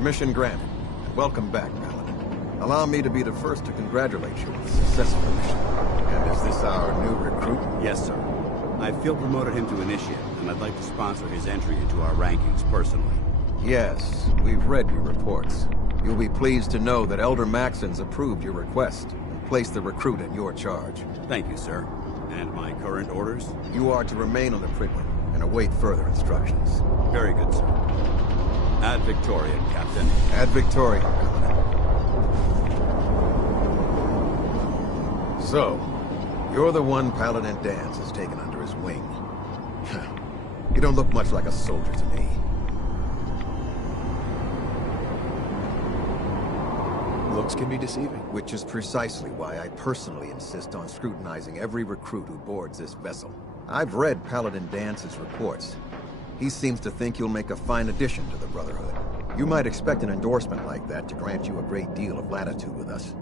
Permission granted. Welcome back, Paladin. Allow me to be the first to congratulate you on the success of the mission. And is this our new recruit? Yes, sir. I field promoted him to Initiate, and I'd like to sponsor his entry into our rankings personally. Yes, we've read your reports. You'll be pleased to know that Elder Maxons approved your request and placed the recruit in your charge. Thank you, sir. And my current orders? You are to remain on the Prydwen and await further instructions. Very good, sir. Ad Victoriam, Captain. Ad Victoriam, Paladin. So, you're the one Paladin Danse has taken under his wing. You don't look much like a soldier to me. Looks can be deceiving. Which is precisely why I personally insist on scrutinizing every recruit who boards this vessel. I've read Paladin Dance's reports. He seems to think you'll make a fine addition to the Brotherhood. You might expect an endorsement like that to grant you a great deal of latitude with us.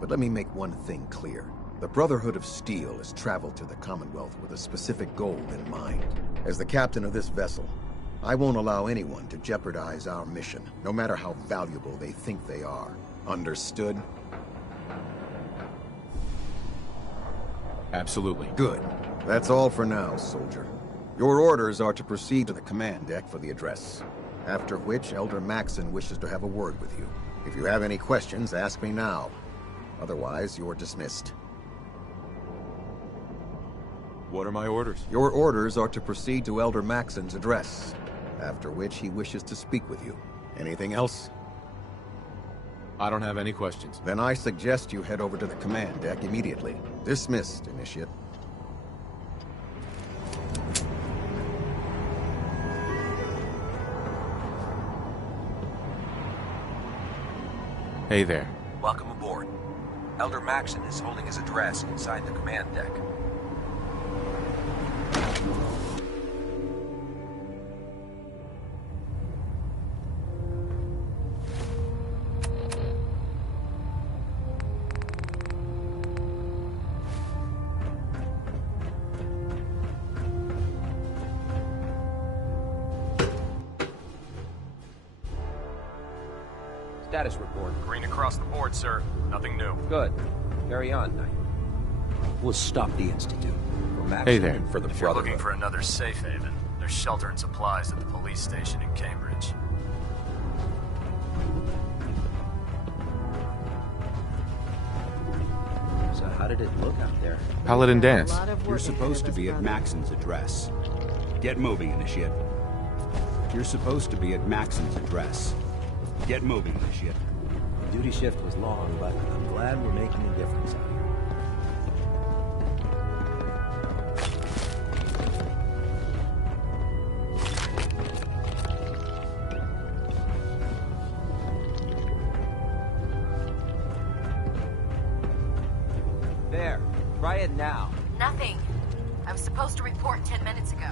But let me make one thing clear. The Brotherhood of Steel has traveled to the Commonwealth with a specific goal in mind. As the captain of this vessel, I won't allow anyone to jeopardize our mission, no matter how valuable they think they are. Understood? Absolutely. Good. That's all for now, soldier. Your orders are to proceed to the command deck for the address. After which, Elder Maxon wishes to have a word with you. If you have any questions, ask me now. Otherwise, you're dismissed. What are my orders? Your orders are to proceed to Elder Maxon's address. After which, he wishes to speak with you. Anything else? I don't have any questions. Then I suggest you head over to the command deck immediately. Dismissed, Initiate. Hey there. Welcome aboard. Elder Maxon is holding his address inside the command deck. Status report. Green across the board, sir. Nothing new. Good. Carry on, Knight. We'll stop the Institute. For Maxon Hey there. and for the If you're Brotherhood. looking for another safe haven, there's shelter and supplies at the police station in Cambridge. So how did it look out there? Paladin Danse. You're supposed to be at Maxon's address. Get moving, Initiate. You're supposed to be at Maxon's address. Get moving, Initiate. The duty shift was long, but I'm glad we're making a difference out here. There. Try it now. Nothing. I was supposed to report 10 minutes ago.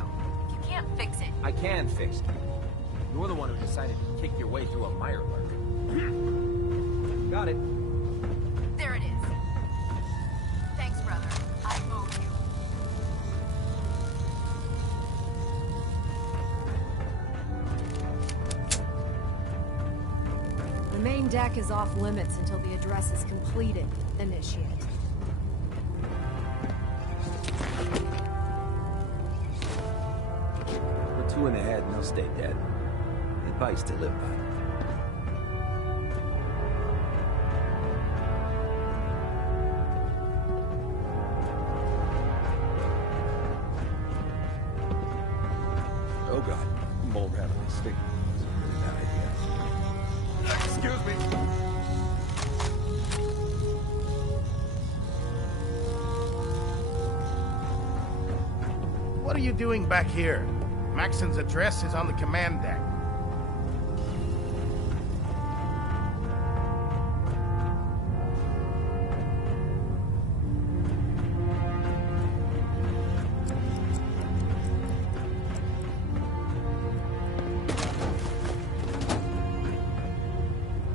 You can't fix it. I can fix it. You're the one who decided to kick your way through a Mirelurk. Got it. There it is. Thanks, brother. I owe you. The main deck is off limits until the address is completed. Initiate. Put two in the head and they'll stay dead. Advice to live by. Oh god, mole rat on my stick. That's a really bad idea. Excuse me. What are you doing back here? Maxon's address is on the command deck.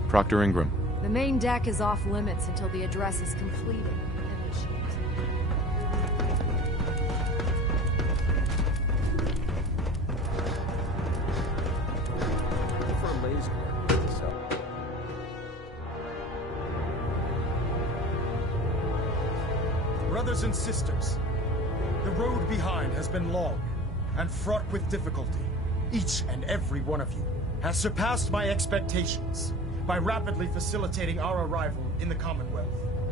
Proctor Ingram. The main deck is off limits until the address is completed. Initiate. For a laser, so Brothers and sisters, the road behind has been long and fraught with difficulty. Each and every one of you has surpassed my expectations by rapidly facilitating our arrival in the Commonwealth.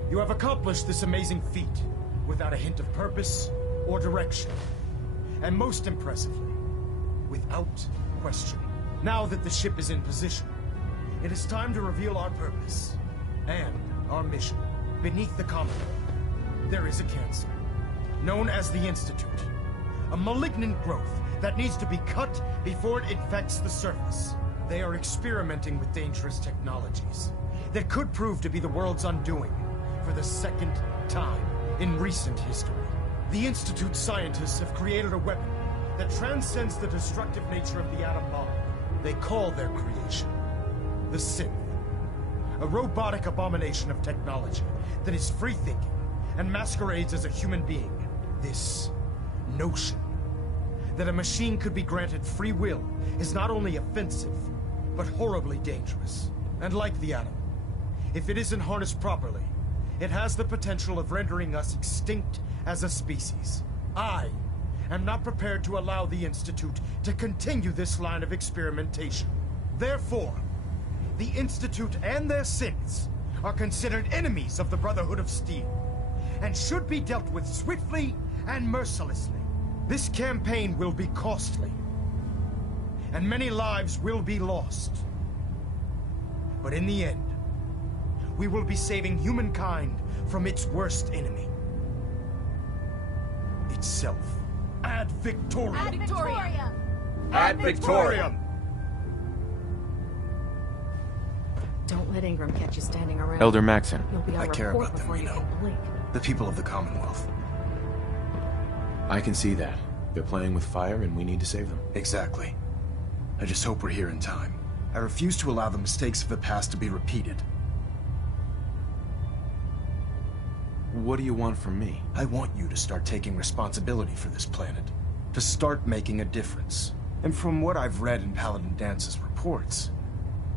You have accomplished this amazing feat without a hint of purpose or direction. And most impressively, without question. Now that the ship is in position, it is time to reveal our purpose and our mission. Beneath the Commonwealth, there is a cancer, known as the Institute. A malignant growth that needs to be cut before it infects the surface. They are experimenting with dangerous technologies that could prove to be the world's undoing for the second time in recent history. The Institute scientists have created a weapon that transcends the destructive nature of the atom bomb. They call their creation the Synth. A robotic abomination of technology that is free-thinking and masquerades as a human being. This notion that a machine could be granted free will is not only offensive, but horribly dangerous. And like the atom, if it isn't harnessed properly, it has the potential of rendering us extinct as a species. I am not prepared to allow the Institute to continue this line of experimentation. Therefore, the Institute and their synths are considered enemies of the Brotherhood of Steel, and should be dealt with swiftly and mercilessly. This campaign will be costly, and many lives will be lost. But in the end, we will be saving humankind from its worst enemy. Itself. Ad Victoriam! Ad Victoriam! Ad Victoriam! Don't let Ingram catch you standing around. Elder Maxson. You'll be on I care report about them, before you you know. can blink. The people of the Commonwealth. I can see that. They're playing with fire and we need to save them. Exactly. I just hope we're here in time. I refuse to allow the mistakes of the past to be repeated. What do you want from me? I want you to start taking responsibility for this planet. To start making a difference. And from what I've read in Paladin Dance's reports,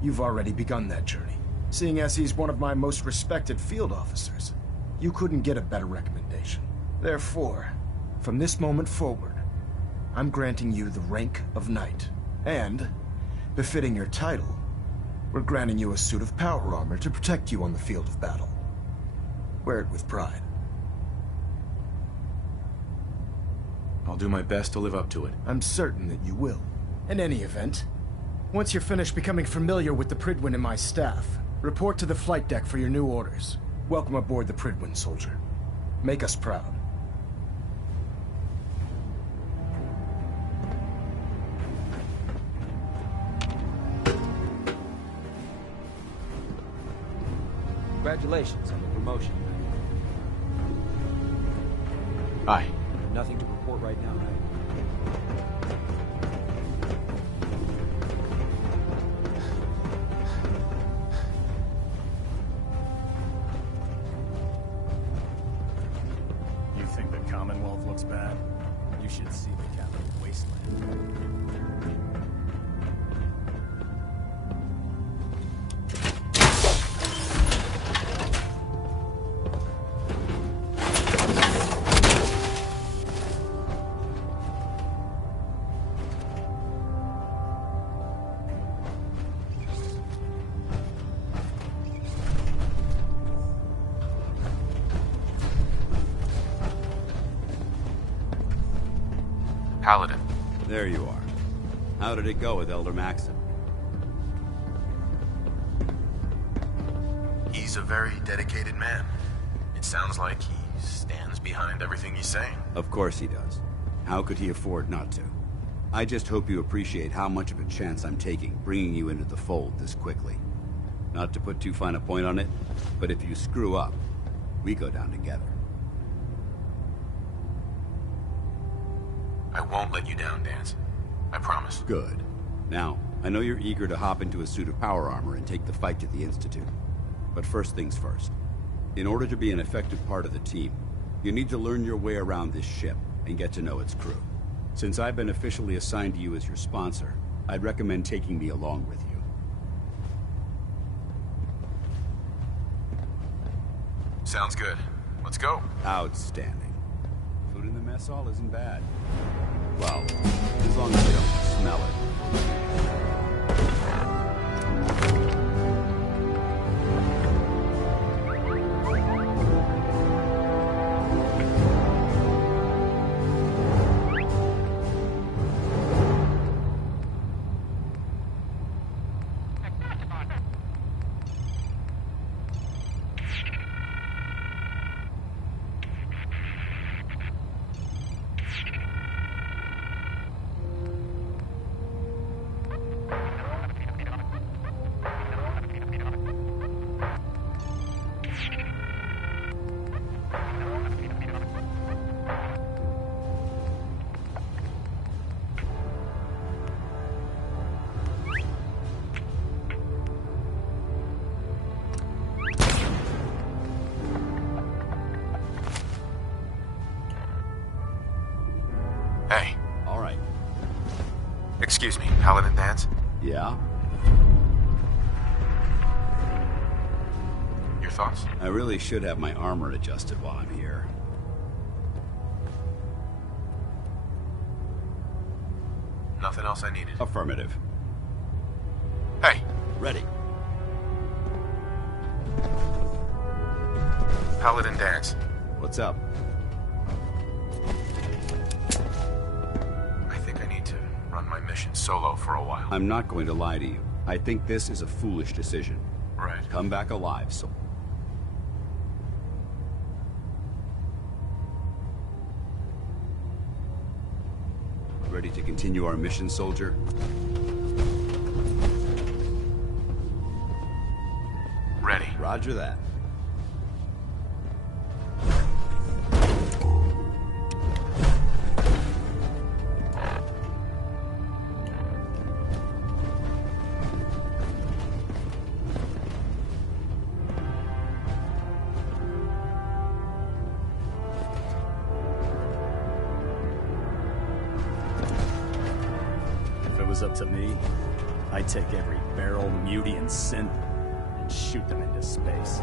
you've already begun that journey. Seeing as he's one of my most respected field officers, you couldn't get a better recommendation. Therefore, from this moment forward, I'm granting you the rank of Knight. And, befitting your title, we're granting you a suit of power armor to protect you on the field of battle. Wear it with pride. I'll do my best to live up to it. I'm certain that you will. In any event, once you're finished becoming familiar with the Prydwen and my staff, report to the flight deck for your new orders. Welcome aboard the Prydwen, soldier. Make us proud. Congratulations on the promotion. Aye. Nothing to report right now, right? You think the Commonwealth looks bad? You should see the capital wasteland. Paladin. There you are. How did it go with Elder Maxson? He's a very dedicated man. It sounds like he stands behind everything he's saying. Of course he does. How could he afford not to? I just hope you appreciate how much of a chance I'm taking bringing you into the fold this quickly. Not to put too fine a point on it, but if you screw up, we go down together. I won't let you down, Dance. I promise. Good. Now, I know you're eager to hop into a suit of power armor and take the fight to the Institute. But first things first. In order to be an effective part of the team, you need to learn your way around this ship and get to know its crew. Since I've been officially assigned to you as your sponsor, I'd recommend taking me along with you. Sounds good. Let's go. Outstanding. Food in the mess hall isn't bad. Well, as long as they don't smell it. Hey. All right. Excuse me, Paladin Danse? Yeah? Your thoughts? I really should have my armor adjusted while I'm here. Nothing else I needed. Affirmative. Hey. Ready. Paladin Danse. What's up? I think I need to run my mission solo for a while. I'm not going to lie to you. I think this is a foolish decision. Right. Come back alive, so... Ready to continue our mission, soldier? Ready. Roger that. If it was up to me, I'd take every barrel, mutie, and synth and shoot them into space.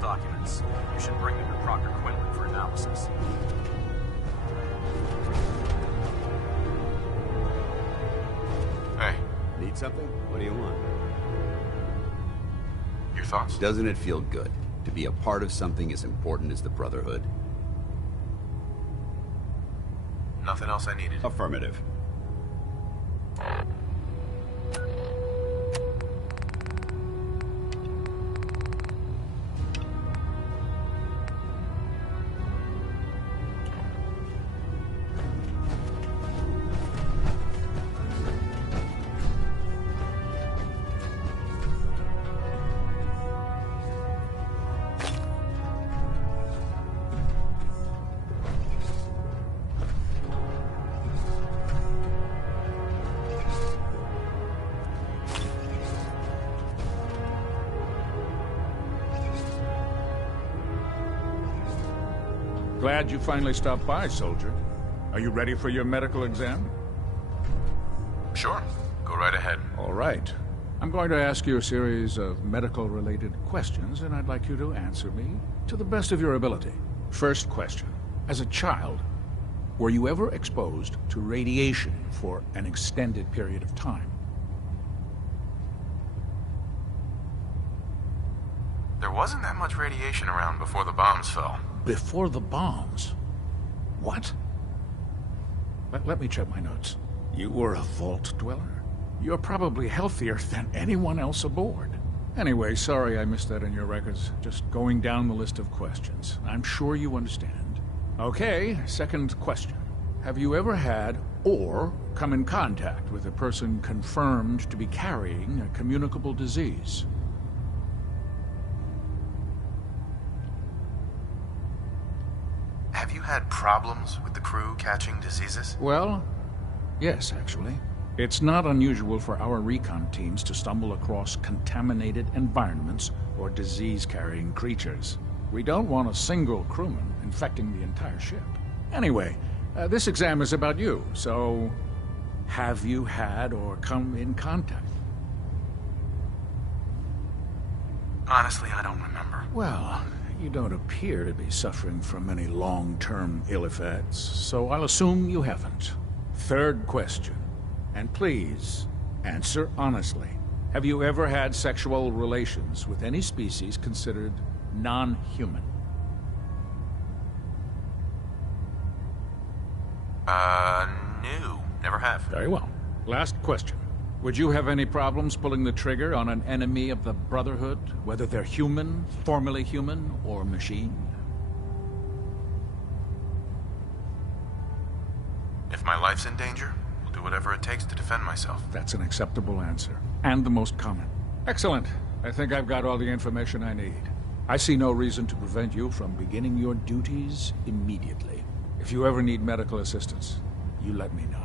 Documents. You should bring them to Proctor Quinlan for analysis. Hey. Need something? What do you want? Your thoughts? Doesn't it feel good to be a part of something as important as the Brotherhood? Nothing else I needed. Affirmative. Glad you finally stopped by, soldier. Are you ready for your medical exam? Sure. Go right ahead. All right. I'm going to ask you a series of medical-related questions, and I'd like you to answer me to the best of your ability. First question. As a child, were you ever exposed to radiation for an extended period of time? There wasn't that much radiation around before the bombs fell. Before the bombs? What? Let me check my notes. You were a vault dweller? You're probably healthier than anyone else aboard. Anyway, sorry I missed that in your records. Just going down the list of questions. I'm sure you understand. Okay, second question. Have you ever had or come in contact with a person confirmed to be carrying a communicable disease? Have you had problems with the crew catching diseases? Well, yes, actually. It's not unusual for our recon teams to stumble across contaminated environments or disease-carrying creatures. We don't want a single crewman infecting the entire ship. Anyway, this exam is about you, so have you had or come in contact? Honestly, I don't remember. Well, you don't appear to be suffering from any long-term ill effects, so I'll assume you haven't. Third question, and please, answer honestly. Have you ever had sexual relations with any species considered non-human? No. Never have. Very well. Last question. Would you have any problems pulling the trigger on an enemy of the Brotherhood, whether they're human, formerly human, or machine? If my life's in danger, I'll do whatever it takes to defend myself. That's an acceptable answer, and the most common. Excellent. I think I've got all the information I need. I see no reason to prevent you from beginning your duties immediately. If you ever need medical assistance, you let me know.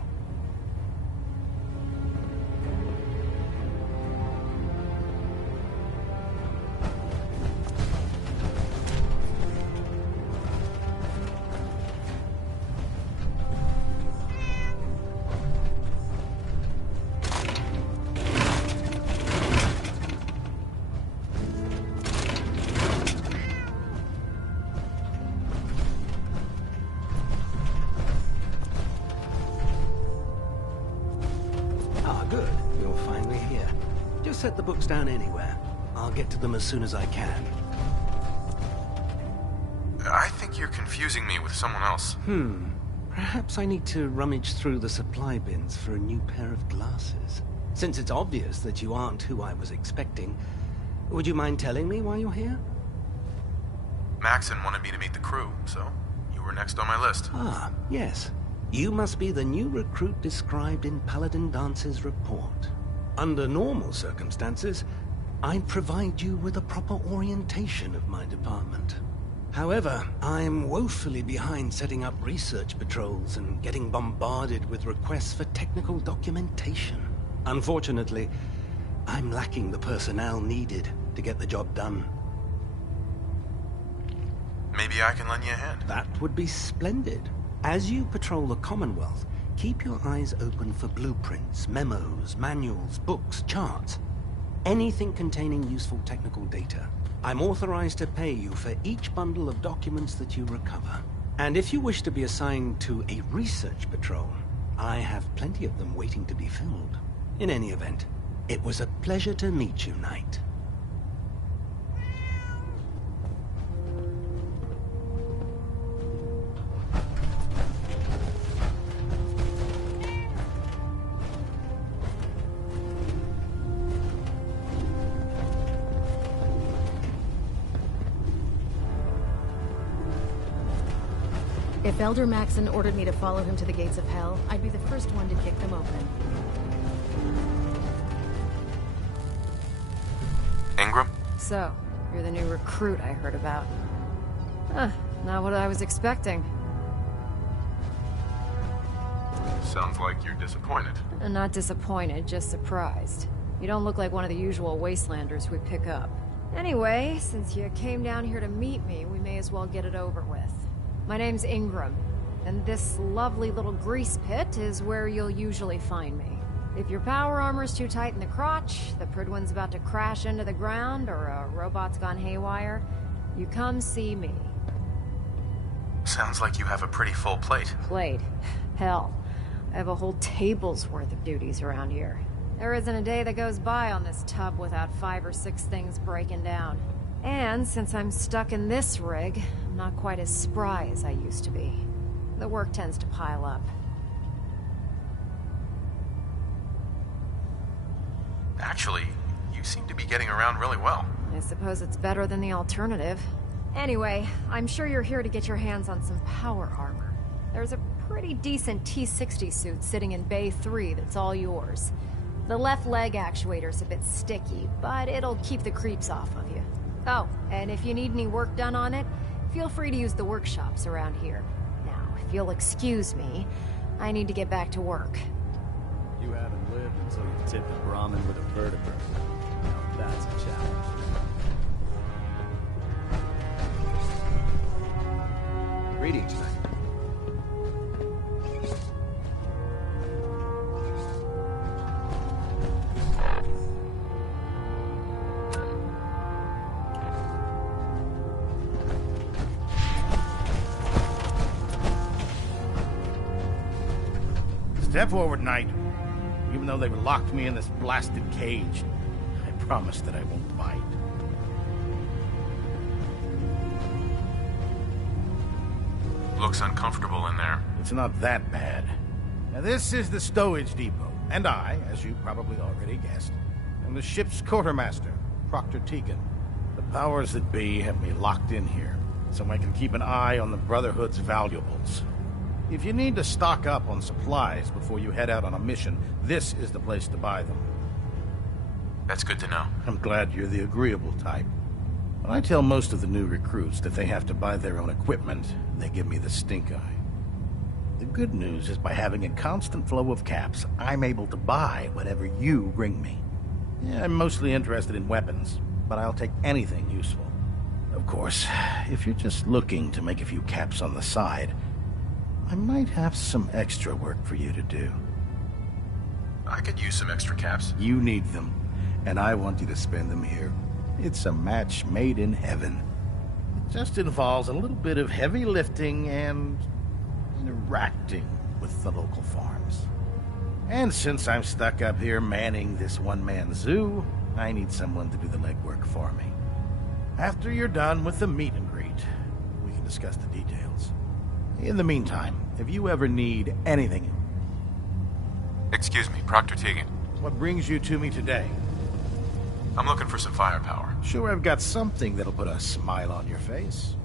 Good. You'll find me here. Just set the books down anywhere. I'll get to them as soon as I can. I think you're confusing me with someone else. Perhaps I need to rummage through the supply bins for a new pair of glasses. Since it's obvious that you aren't who I was expecting, would you mind telling me why you're here? Maxson wanted me to meet the crew, so you were next on my list. Ah, yes. You must be the new recruit described in Paladin Dance's report. Under normal circumstances, I'd provide you with a proper orientation of my department. However, I'm woefully behind setting up research patrols and getting bombarded with requests for technical documentation. Unfortunately, I'm lacking the personnel needed to get the job done. Maybe I can lend you a hand. That would be splendid. As you patrol the Commonwealth, keep your eyes open for blueprints, memos, manuals, books, charts. Anything containing useful technical data. I'm authorized to pay you for each bundle of documents that you recover. And if you wish to be assigned to a research patrol, I have plenty of them waiting to be filled. In any event, it was a pleasure to meet you, Knight. If Elder Maxson ordered me to follow him to the gates of hell, I'd be the first one to kick them open. Ingram? So, you're the new recruit I heard about. Not what I was expecting. Sounds like you're disappointed. Not disappointed, just surprised. You don't look like one of the usual wastelanders we pick up. Anyway, since you came down here to meet me, we may as well get it over with. My name's Ingram, and this lovely little grease pit is where you'll usually find me. If your power armor's too tight in the crotch, the Prydwen's about to crash into the ground, or a robot's gone haywire, you come see me. Sounds like you have a pretty full plate. Plate? Hell, I have a whole table's worth of duties around here. There isn't a day that goes by on this tub without 5 or 6 things breaking down. And since I'm stuck in this rig, I'm not quite as spry as I used to be. The work tends to pile up. Actually, you seem to be getting around really well. I suppose it's better than the alternative. Anyway, I'm sure you're here to get your hands on some power armor. There's a pretty decent T-60 suit sitting in Bay 3 that's all yours. The left leg actuator's a bit sticky, but it'll keep the creeps off of you. Oh, and if you need any work done on it, feel free to use the workshops around here. Now, if you'll excuse me, I need to get back to work. You haven't lived until you've tipped a Brahmin with a vertebrae. Now that's a challenge. Greetings, Knight. Step forward, Knight. Even though they've locked me in this blasted cage, I promise that I won't bite. Looks uncomfortable in there. It's not that bad. Now, this is the stowage depot, and I, as you probably already guessed, am the ship's quartermaster, Proctor Tegan. The powers that be have me locked in here, so I can keep an eye on the Brotherhood's valuables. If you need to stock up on supplies before you head out on a mission, this is the place to buy them. That's good to know. I'm glad you're the agreeable type. When I tell most of the new recruits that they have to buy their own equipment, they give me the stink eye. The good news is by having a constant flow of caps, I'm able to buy whatever you bring me. Yeah, I'm mostly interested in weapons, but I'll take anything useful. Of course, if you're just looking to make a few caps on the side, I might have some extra work for you to do. I could use some extra caps. You need them, and I want you to spend them here. It's a match made in heaven. It just involves a little bit of heavy lifting and interacting with the local farms. And since I'm stuck up here manning this one-man zoo, I need someone to do the legwork for me. After you're done with the meet and greet, we can discuss the details. In the meantime, if you ever need anything... Excuse me, Proctor Tegan. What brings you to me today? I'm looking for some firepower. Sure, I've got something that'll put a smile on your face.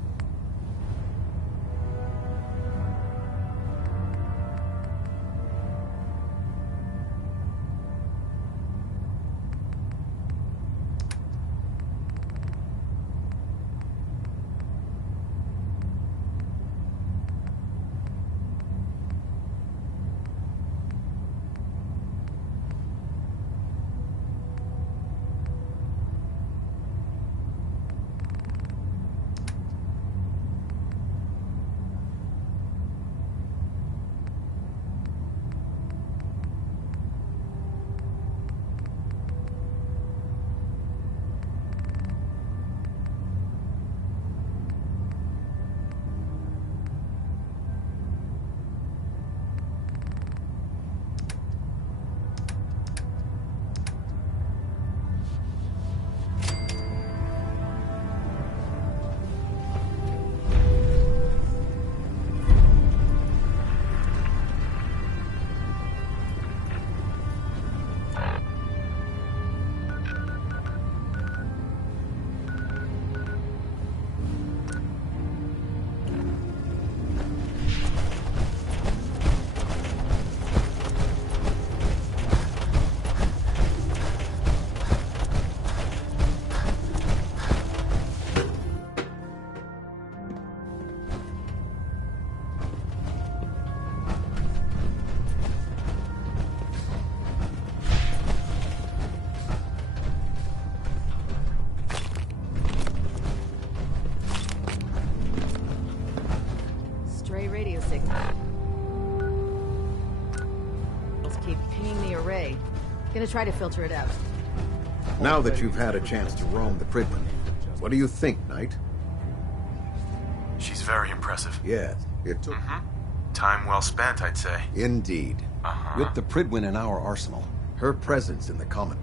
Radio signal. Let's keep pinging the array. Gonna try to filter it out. Now that you've had a chance to roam the Prydwen, what do you think, Knight? She's very impressive. Yes, it took... Time well spent, I'd say. Indeed. With the Prydwen in our arsenal, her presence in the Common...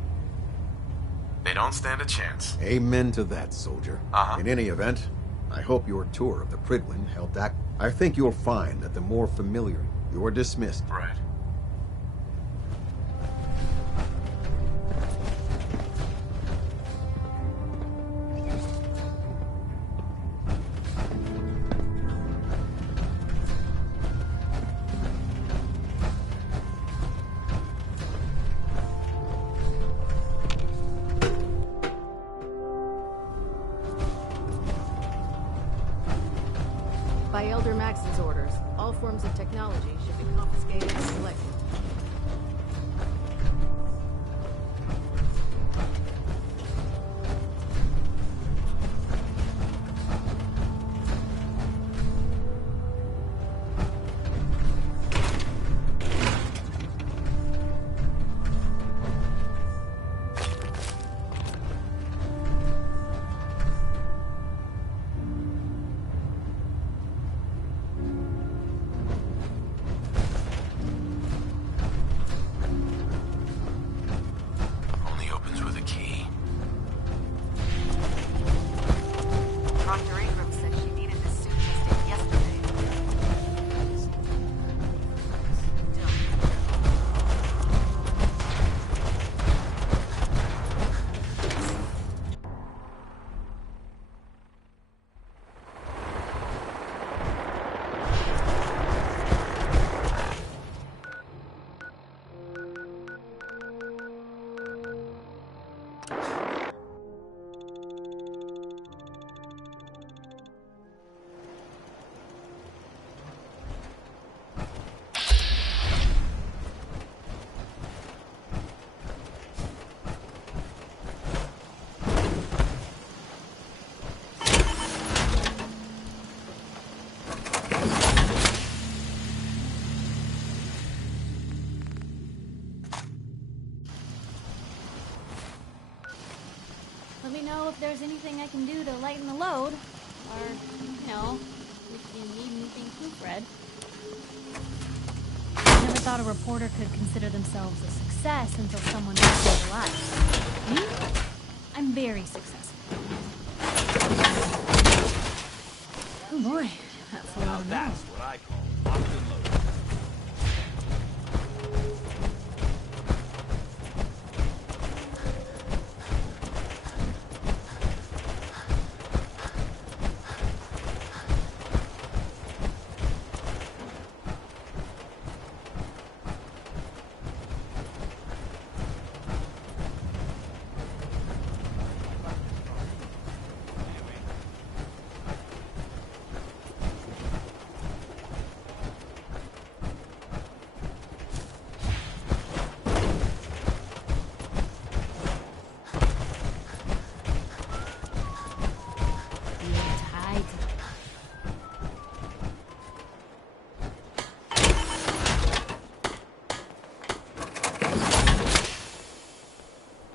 They don't stand a chance. Amen to that, soldier. In any event, I hope your tour of the Prydwen helped act... I think you'll find that the more familiar you're dismissed. Right. Obey Elder Max's orders. All forms of technology should be confiscated and collected. Only opens with a key. Dr. Ingram said she needed this suit just in yesterday. Let me know if there's anything I can do to lighten the load. Or, you know, if you need anything too, Fred. I never thought a reporter could consider themselves a success until someone saved their life. Me? I'm very successful. Oh boy, that's a lot of That's what I call locked and loaded.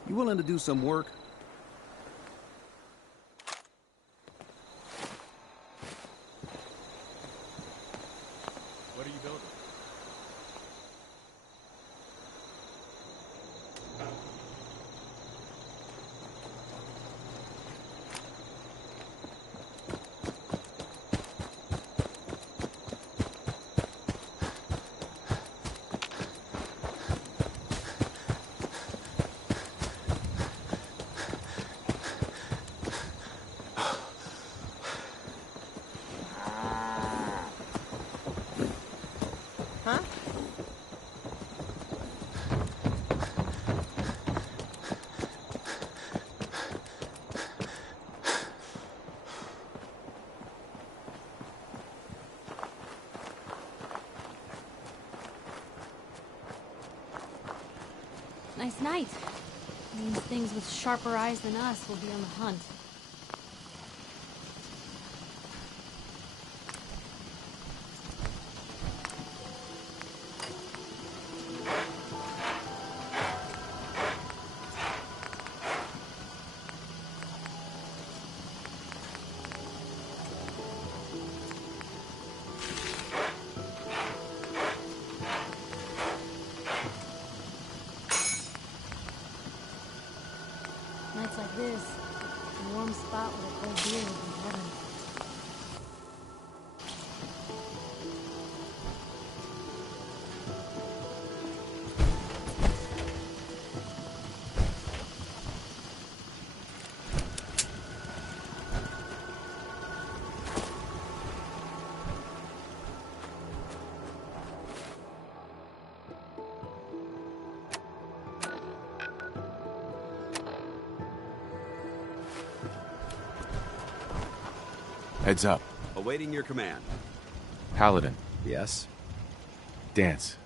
You willing to do some work? What are you building? Nice night. Means things with sharper eyes than us will be on the hunt. Nights like this, a warm spot with a cold beer would be heaven. Heads up. Awaiting your command. Paladin. Yes? Dance.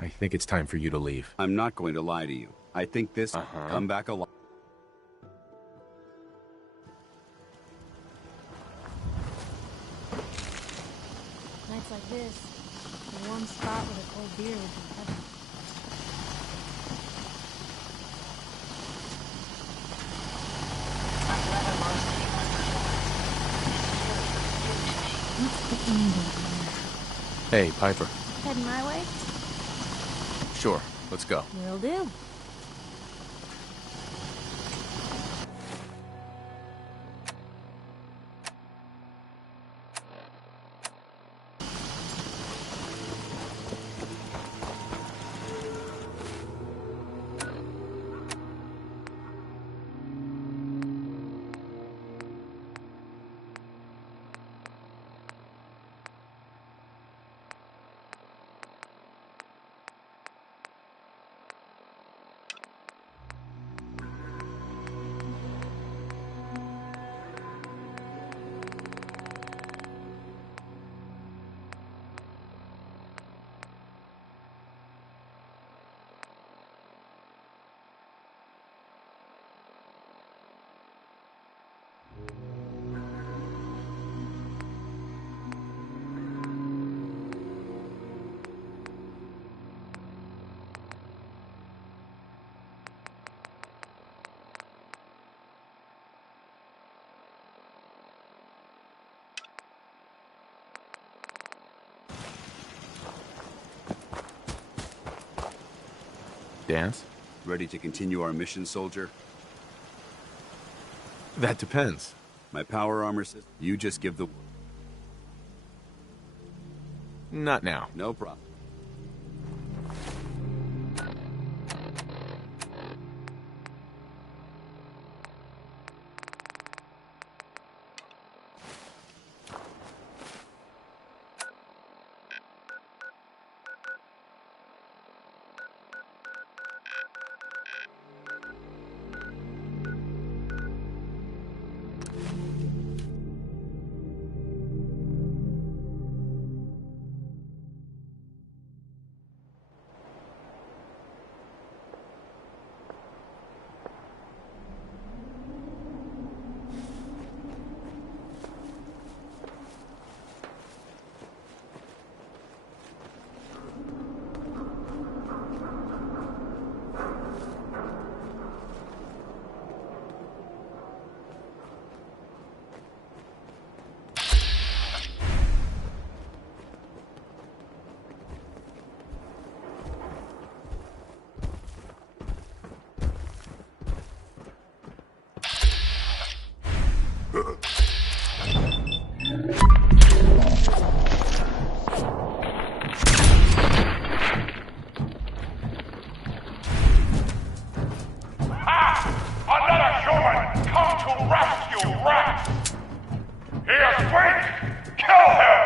I think it's time for you to leave. I'm not going to lie to you. I think this will come back alive. Nights like this, a warm spot with a cold beer would be heaven. What's the angle here? Hey, Piper. Heading my way? Sure, let's go. Will do. Dance? Ready to continue our mission, soldier? That depends. My power armor says you just give the... Not now. No problem. Another human come to rescue Rat! He is weak! Kill him!